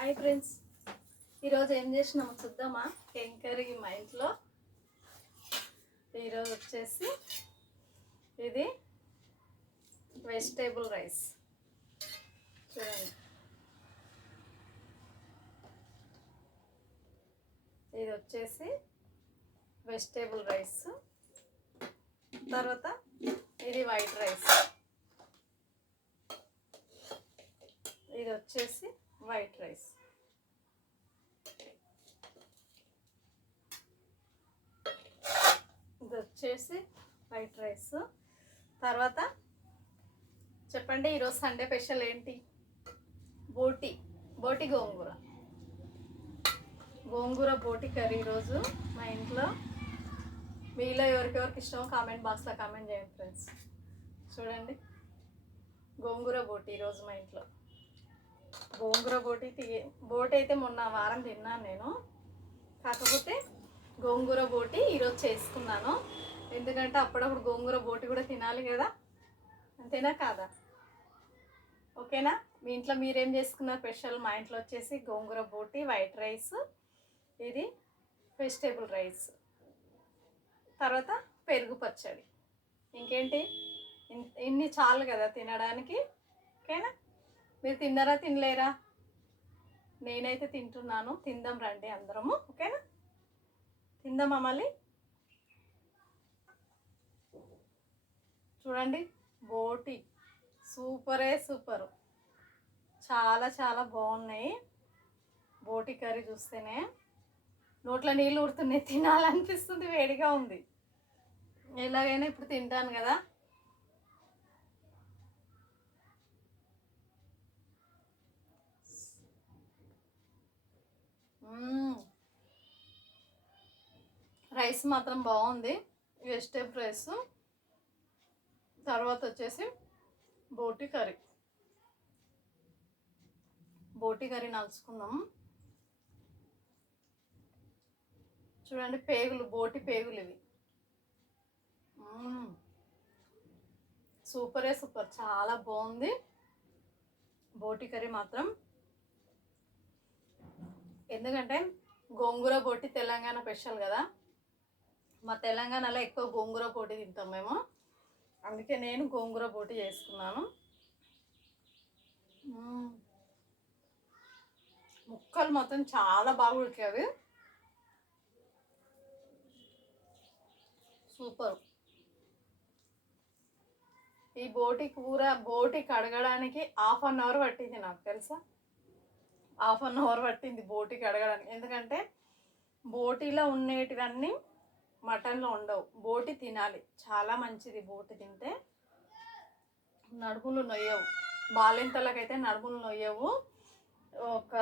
Hi friends, ఈరోజు ఏం చేసినామో చూద్దామా? ఏం కర్రీ మా ఇంట్లో ఈరోజు వచ్చేసి ఇది వెజిటేబుల్ రైస్. చూడండి, ఇది వచ్చేసి వెజిటేబుల్ రైస్. తర్వాత ఇది వైట్ రైస్. ఇది వచ్చేసి వైట్ రైస్. ఇది వచ్చేసి వైట్ రైస్. తర్వాత చెప్పండి, ఈరోజు సండే స్పెషల్ ఏంటి? బోటి గోంగూర బోటి కర్రీ ఈరోజు మా ఇంట్లో. మీలో ఎవరికెవరికి ఇష్టమో కామెంట్ బాక్స్లో కామెంట్ చేయండి ఫ్రెండ్స్. చూడండి, గోంగూర బోటి ఈరోజు మా ఇంట్లో. గోంగూర బోటి అయితే మొన్న వారం తిన్నాను నేను, కాకపోతే గోంగూర బోటి ఈరోజు చేసుకున్నాను. ఎందుకంటే అప్పుడప్పుడు గోంగూర బోటి కూడా తినాలి కదా, అంతేనా కాదా? ఓకేనా? మీ ఇంట్లో మీరేం చేసుకున్నారు స్పెషల్? మా ఇంట్లో వచ్చేసి గోంగూర బోటి, వైట్ రైస్, ఇది వెజిటేబుల్ రైస్, తర్వాత పెరుగు పచ్చడి. ఇంకేంటి, ఇన్ని చాలు కదా తినడానికి. ఓకేనా? మీరు తిన్నారా తినలేరా? నేనైతే తింటున్నాను. తిందాం రండి అందరము. ఓకేనా? తిందామా మళ్ళీ? చూడండి, బోటి సూపరు, చాలా చాలా బాగున్నాయి. బోటి కర్రీ చూస్తేనే నోట్లో నీళ్ళు ఊడుతున్నాయి, తినాలనిపిస్తుంది, వేడిగా ఉంది. ఎలాగైనా ఇప్పుడు తింటాను కదా. రైస్ మాత్రం బాగుంది, వెజిటేబుల్ రైస్. తర్వాత వచ్చేసి బోటి కర్రీ నలుచుకుందాం. చూడండి, బోటి పేగులు ఇవి. సూపర్, చాలా బాగుంది బోటి కర్రీ మాత్రం. ఎందుకంటే గోంగూర బోటి తెలంగాణ స్పెషల్ కదా. మా తెలంగాణలో ఎక్కువ గోంగూర బోటి తింటాం మేము, అందుకే నేను గోంగూర బోటి చేసుకున్నాను. ముక్కలు మొత్తం చాలా బాగా ఉడికాయి, సూపర్. ఈ బోటి కడగడానికి 1/2 అవర్ పట్టింది నాకు, తెలుసా? 1/2 అవర్ పట్టింది బోటి కడగడానికి. ఎందుకంటే బోటీలో ఉండేటివన్నీ మటన్లో ఉండవు. బోటి తినాలి, చాలా మంచిది. బోటి తింటే నడుములు నొయ్యవు. బాలింతలకైతే నడుములు నొయ్యవు. ఒక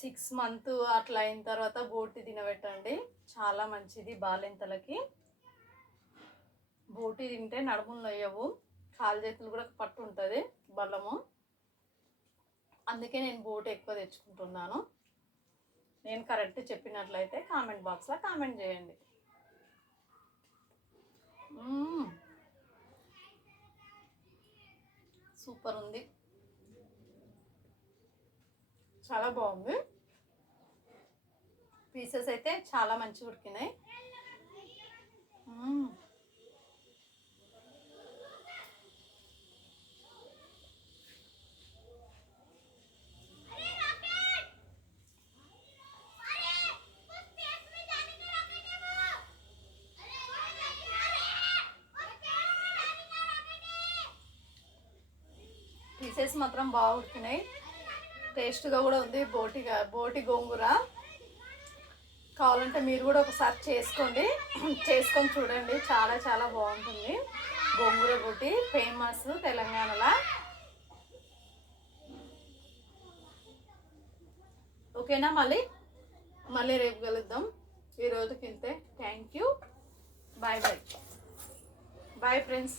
6 months అట్లా అయిన తర్వాత బోటి తినబెట్టండి, చాలా మంచిది బాలింతలకి. బోటి తింటే నడుములు నొయ్యవు, కాలు చేతులు కూడా పట్టు ఉంటుంది, బలము. అందుకే నేను బోటి ఎక్కువ తెచ్చుకుంటున్నాను. నేను కరెక్ట్ చెప్పినట్లయితే కామెంట్ బాక్స్లో కామెంట్ చేయండి. సూపర్ ఉంది, చాలా బాగుంది. పీసెస్ అయితే చాలా మంచిగా ఉడికినాయి. పీసెస్ మాత్రం బాగా ఉడికినాయి, టేస్ట్గా కూడా ఉంది. బోటి గోంగూర కావాలంటే మీరు కూడా ఒకసారి చేసుకొని చూడండి, చాలా చాలా బాగుంటుంది. గోంగూర బోటి ఫేమస్ తెలంగాణలో. ఓకేనా? మళ్ళీ రేపు కలుద్దాం. ఈరోజుకి ఇంతే. Thank you. Bye friends.